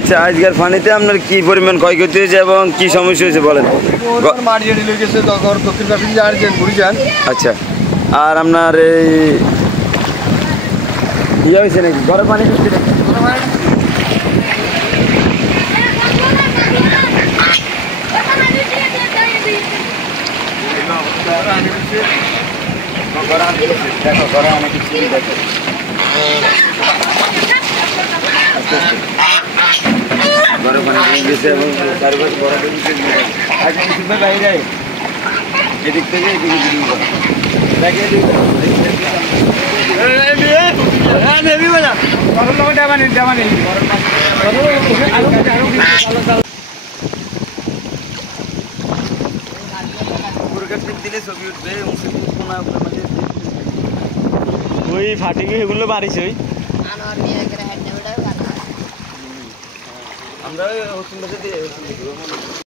আচ্ছা, আজকের পানিতে আপনার কি পরিমাণ ক্ষয়ক্ষতি হয়েছে এবং কি সমস্যা হয়েছে বলেন। আচ্ছা, আর আপনার এই ইয়ে হয়েছে নাকি ঘরের পানি ঢুকছে নাকি? দেখো ঘরে অনেক কিছু দেখো ঘরে পানি গেছে এবং চারপাশে বড় আগে কিছু বাইরে যায় এদিক থেকে এদিকে বিক্রি করে দেখে দিলে ছবি উঠবে ওই ফাটিকে এগুলো বাড়িছে ওই আমরা